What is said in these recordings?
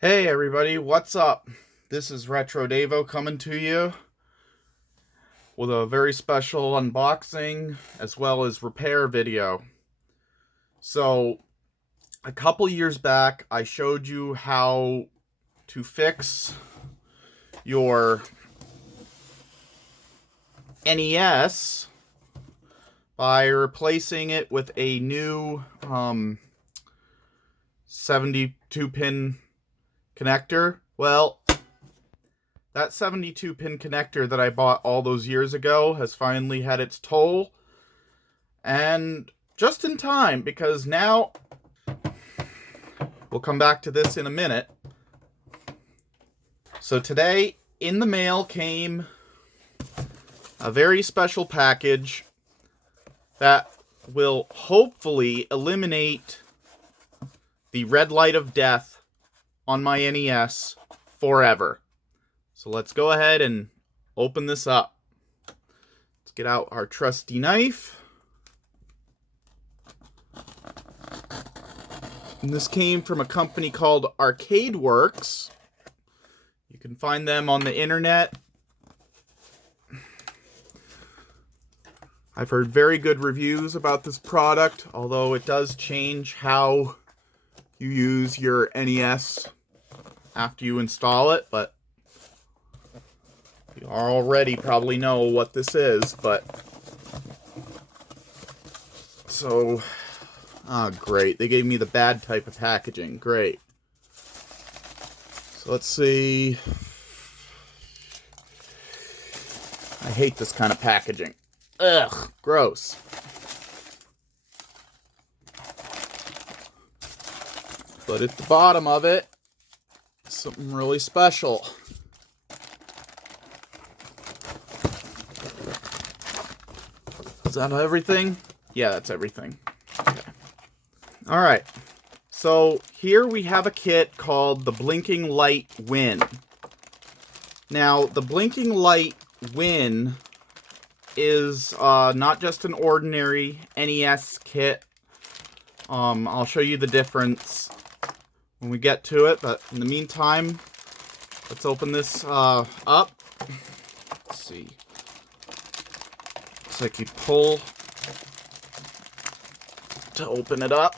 Hey everybody, what's up? This is Retro Davo coming to you with a very special unboxing as well as repair video. So, a couple years back, I showed you how to fix your NES by replacing it with a new 72-pin connector. Well, that 72-pin connector that I bought all those years ago has finally had its toll. And just in time, because now, we'll come back to this in a minute. So today, in the mail came a very special package that will hopefully eliminate the red light of death on my NES forever. So let's go ahead and open this up. Let's get out our trusty knife. And this came from a company called Arcade Works. You can find them on the internet. I've heard very good reviews about this product, although it does change how you use your NES after you install it, but you already probably know what this is, but so great. They gave me the bad type of packaging. Great. So let's see. I hate this kind of packaging. Ugh, gross. But at the bottom of it, something really special. Is that everything? Yeah, that's everything. Okay. Alright. So here we have a kit called the Blinking Light Win. Now, the Blinking Light Win is not just an ordinary NES kit. I'll show you the difference when we get to it, but in the meantime, let's open this up. Let's see. Looks like you pull to open it up.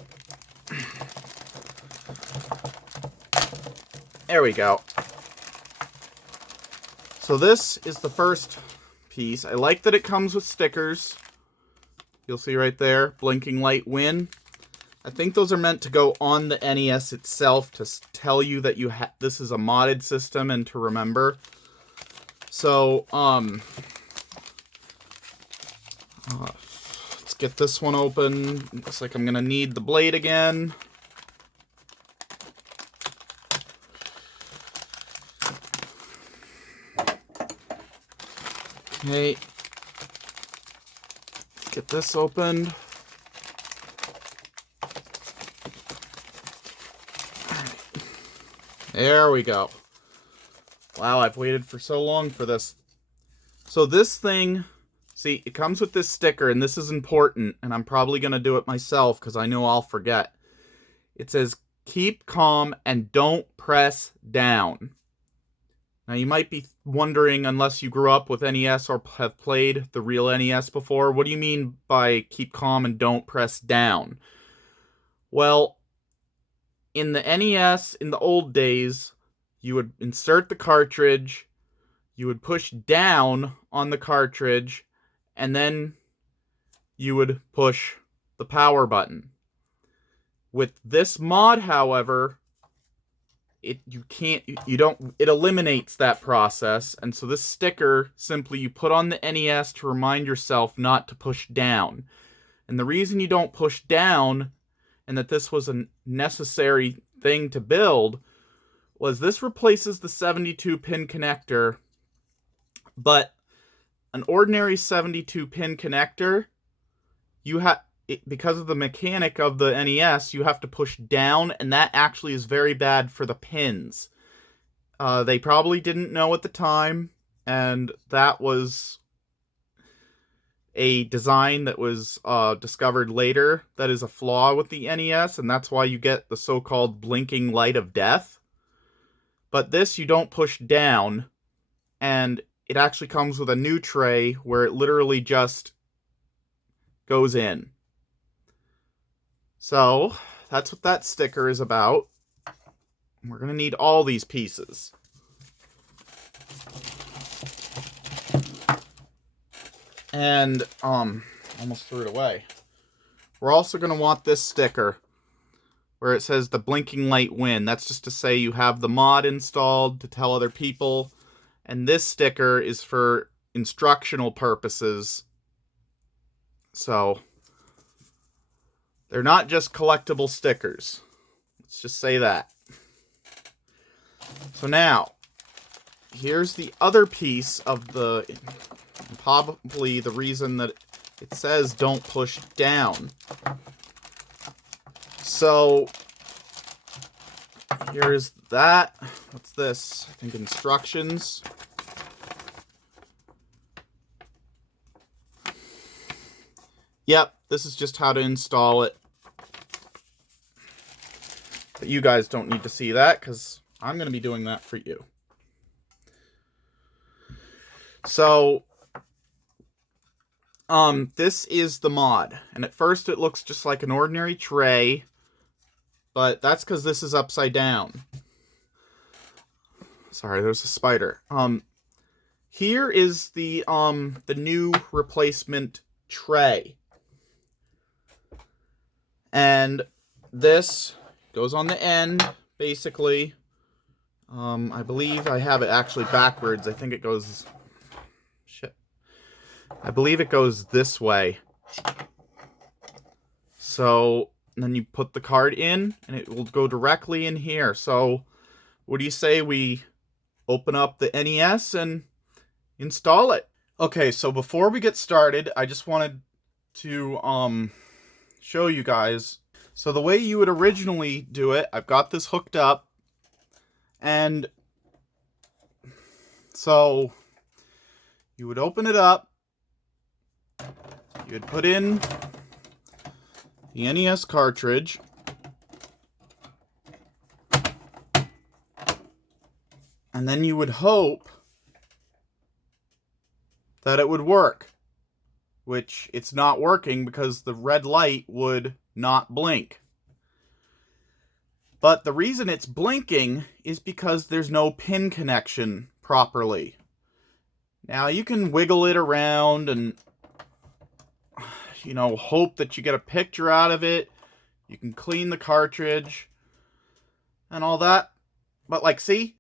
There we go. So this is the first piece. I like that it comes with stickers. You'll see right there, Blinking Light Win. I think those are meant to go on the NES itself to tell you that this is a modded system and to remember. So, let's get this one open. Looks like I'm gonna need the blade again. Okay. Get this opened. There we go. Wow, I've waited for so long for this. So this thing, see, it comes with this sticker, and this is important, and I'm probably going to do it myself because I know I'll forget. It says, keep calm and don't press down. Now, you might be wondering, unless you grew up with NES or have played the real NES before, what do you mean by keep calm and don't press down? Well, in the NES, in the old days, you would insert the cartridge, you would push down on the cartridge, and then you would push the power button. With this mod, however, it eliminates that process, and so this sticker simply you put on the NES to remind yourself not to push down. And the reason you don't push down, and that this was a necessary thing to build, was this replaces the 72-pin connector, but an ordinary 72-pin connector, because of the mechanic of the NES, you have to push down, and that actually is very bad for the pins. They probably didn't know at the time, and that was a design that was discovered later that is a flaw with the NES, and that's why you get the so-called blinking light of death. But this you don't push down, and it actually comes with a new tray where it literally just goes in. So, that's what that sticker is about. We're going to need all these pieces. And, almost threw it away. We're also going to want this sticker where it says the blinking light win. That's just to say you have the mod installed to tell other people. And this sticker is for instructional purposes. So, they're not just collectible stickers. Let's just say that. So now, here's the other piece of the, probably the reason that it says don't push down. So, here's that. What's this? I think instructions. Yep, this is just how to install it. But you guys don't need to see that, because I'm going to be doing that for you. So, this is the mod. And at first it looks just like an ordinary tray, but that's because this is upside down. Sorry, there's a spider. Here is the new replacement tray. And this goes on the end, basically. I believe I have it actually backwards. I think it goes... Shit. I believe it goes this way. So, then you put the card in, and it will go directly in here. So, what do you say we open up the NES and install it? Okay, so before we get started, I just wanted to, show you guys. So the way you would originally do it, I've got this hooked up, and so you would open it up, you would put in the NES cartridge, and then you would hope that it would work, which it's not working because the red light would not blink. But the reason it's blinking is because there's no pin connection properly. Now you can wiggle it around and, you know, hope that you get a picture out of it. You can clean the cartridge and all that. But like, see?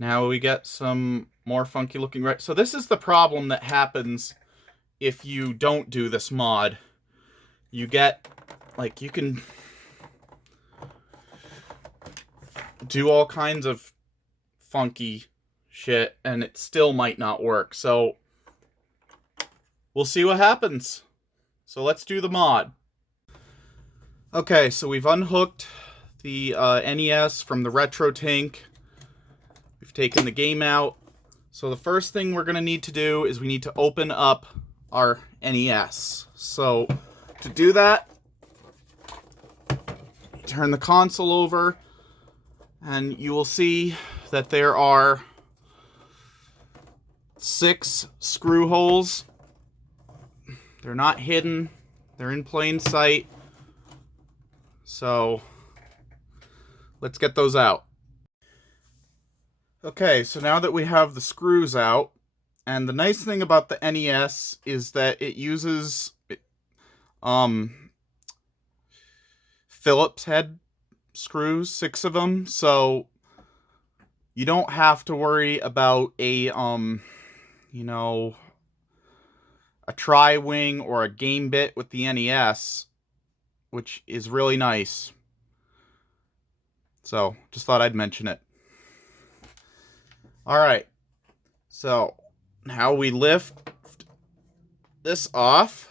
Now we get some more funky looking red. So this is the problem that happens if you don't do this mod. You get, like, you can do all kinds of funky shit and it still might not work. So we'll see what happens. So let's do the mod. Okay, so we've unhooked the NES from the retro tank. We've taken the game out. So the first thing we're going to need to do is we need to open up our NES. So to do that, turn the console over, and you will see that there are 6 screw holes. They're not hidden. They're in plain sight. So let's get those out. Okay, so now that we have the screws out, and the nice thing about the NES is that it uses Phillips head screws, 6 of them, so you don't have to worry about a you know, a tri-wing or a game bit with the NES, which is really nice. So, just thought I'd mention it. Alright, so now we lift this off.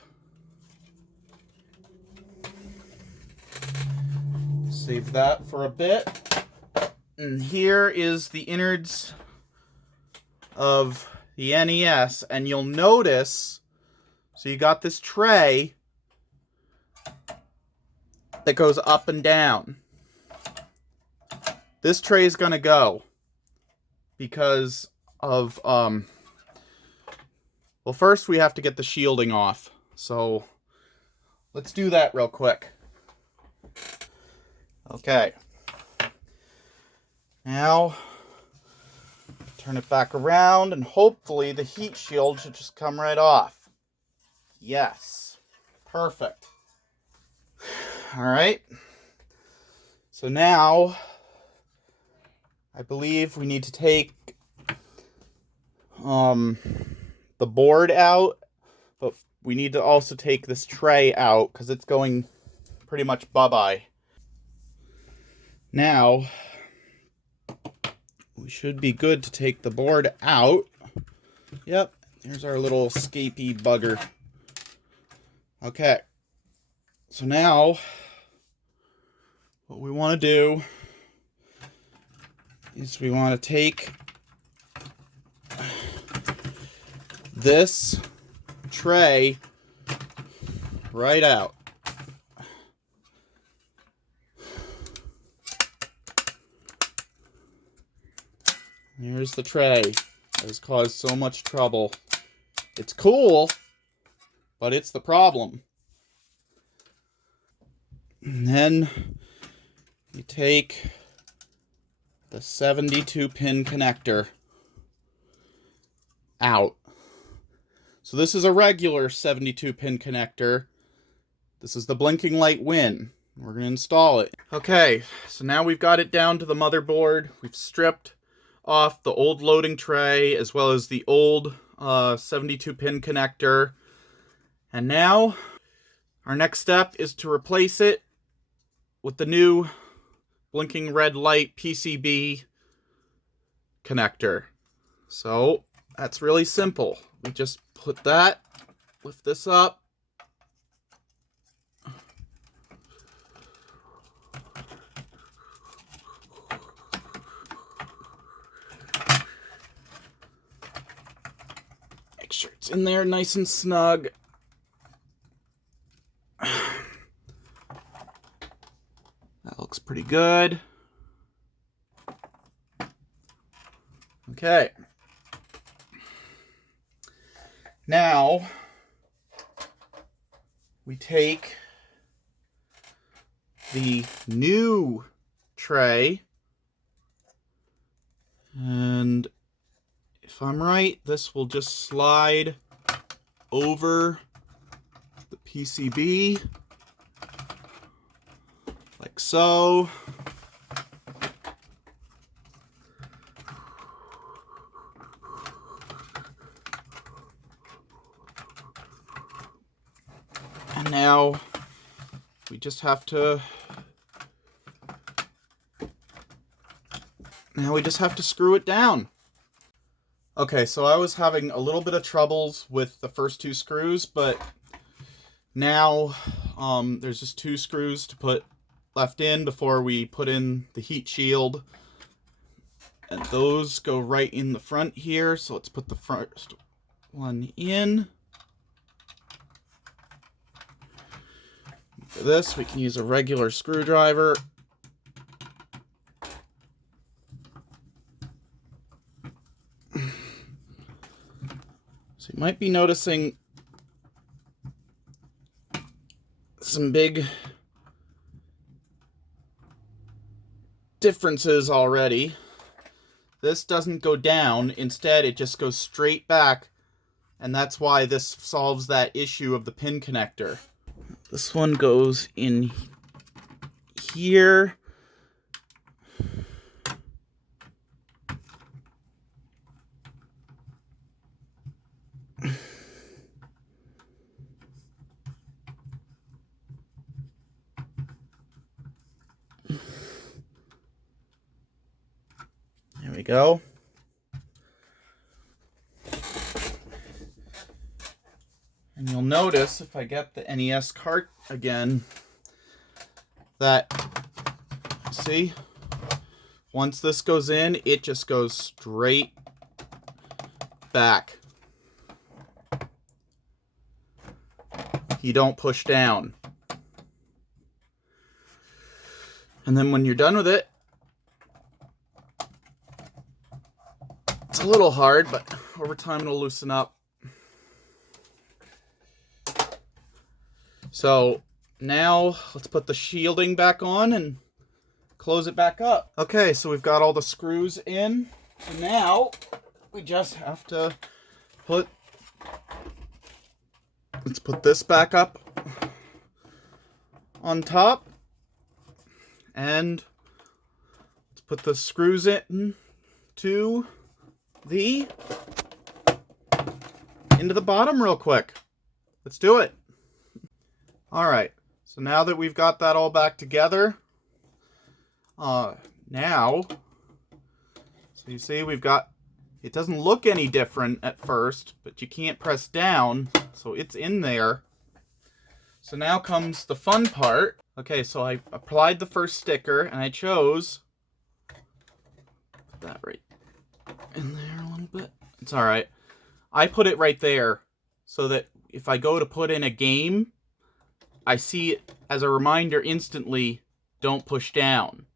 Save that for a bit. And here is the innards of the NES, and you'll notice, so you got this tray that goes up and down. This tray is going to go. because of, well, first we have to get the shielding off. So let's do that real quick. Okay. Now, turn it back around, and hopefully the heat shield should just come right off. Yes. Perfect. Alright. So now, I believe we need to take the board out, but we need to also take this tray out, because it's going pretty much bye-bye. Now, we should be good to take the board out. Yep, here's our little escapee bugger. Okay, so now what we want to do is we want to take this tray right out. Here's the tray that has caused so much trouble. It's cool, but it's the problem. And then you take the 72-pin connector out. So this is a regular 72-pin connector. This is the blinking light win. We're going to install it. Okay, so now we've got it down to the motherboard. We've stripped off the old loading tray as well as the old 72-pin connector. And now our next step is to replace it with the new blinking red light PCB connector. So that's really simple. We just put that, lift this up, make sure it's in there nice and snug. That looks pretty good. Okay. Now, we take the new tray, and if I'm right, this will just slide over the PCB, like so. And now we just have to screw it down. Okay, so I was having a little bit of troubles with the first two screws, but now there's just two screws to put left in before we put in the heat shield. And those go right in the front here, so let's put the first one in. For this, we can use a regular screwdriver. So you might be noticing some big differences already. This doesn't go down, instead it just goes straight back, and that's why this solves that issue of the pin connector. This one goes in here. There we go. And you'll notice, if I get the NES cart again, that, see, once this goes in, it just goes straight back. You don't push down. And then when you're done with it, It's a little hard, but over time it'll loosen up. So now let's put the shielding back on and close it back up. Okay, so we've got all the screws in. And now we just have to let's put this back up on top. And let's put the screws in into the bottom real quick. Let's do it. All right, so now that we've got that all back together, now, so you see we've got, it doesn't look any different at first, but you can't press down, so it's in there. So now comes the fun part. Okay, so I applied the first sticker, and I chose, put that right in there a little bit. It's all right. I put it right there so that if I go to put in a game, I see it as a reminder instantly, don't push down.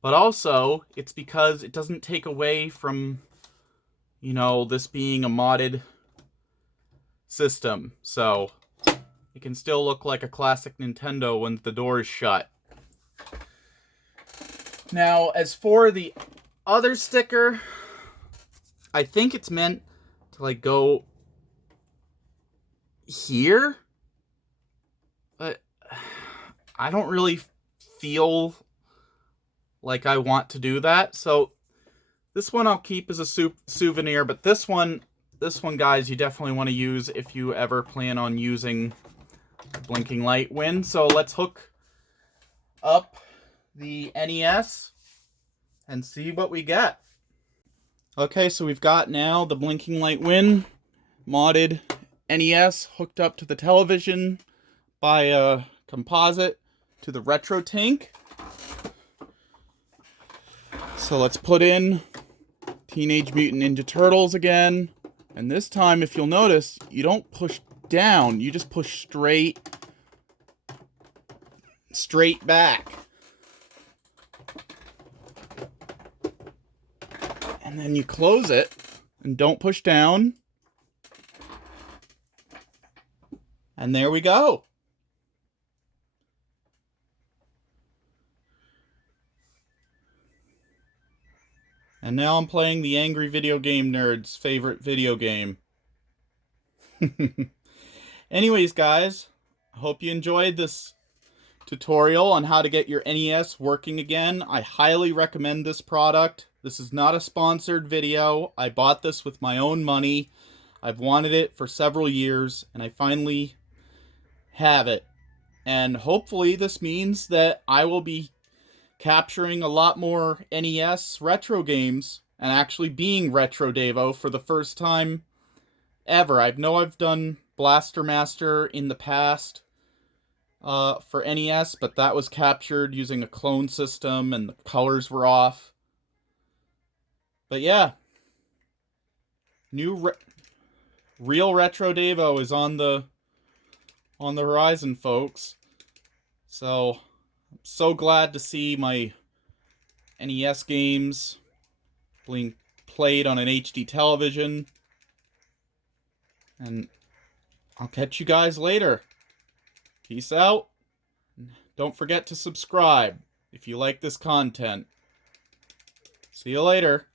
But also, it's because it doesn't take away from, you know, this being a modded system. So it can still look like a classic Nintendo when the door is shut. Now, as for the other sticker, I think it's meant to, like, go here. But I don't really feel like I want to do that. So this one I'll keep as a souvenir. But this one, guys, you definitely want to use if you ever plan on using blinking light win. So let's hook up the NES and see what we get. Okay, so we've got now the blinking light win modded NES hooked up to the television by a composite to the retro tank. So let's put in Teenage Mutant Ninja Turtles again. And this time, if you'll notice, you don't push down, you just push straight back. And then you close it and don't push down. And there we go. And now I'm playing the Angry Video Game Nerd's favorite video game. Anyways, guys, I hope you enjoyed this tutorial on how to get your NES working again. I highly recommend this product. This is not a sponsored video. I bought this with my own money. I've wanted it for several years, and I finally have it. And hopefully this means that I will be capturing a lot more NES retro games and actually being Retro Davo for the first time ever. I know I've done Blaster Master in the past for NES, but that was captured using a clone system and the colors were off. But yeah, real Retro Davo is on the horizon, folks. So I'm so glad to see my NES games being played on an HD television. And I'll catch you guys later. Peace out. Don't forget to subscribe if you like this content. See you later.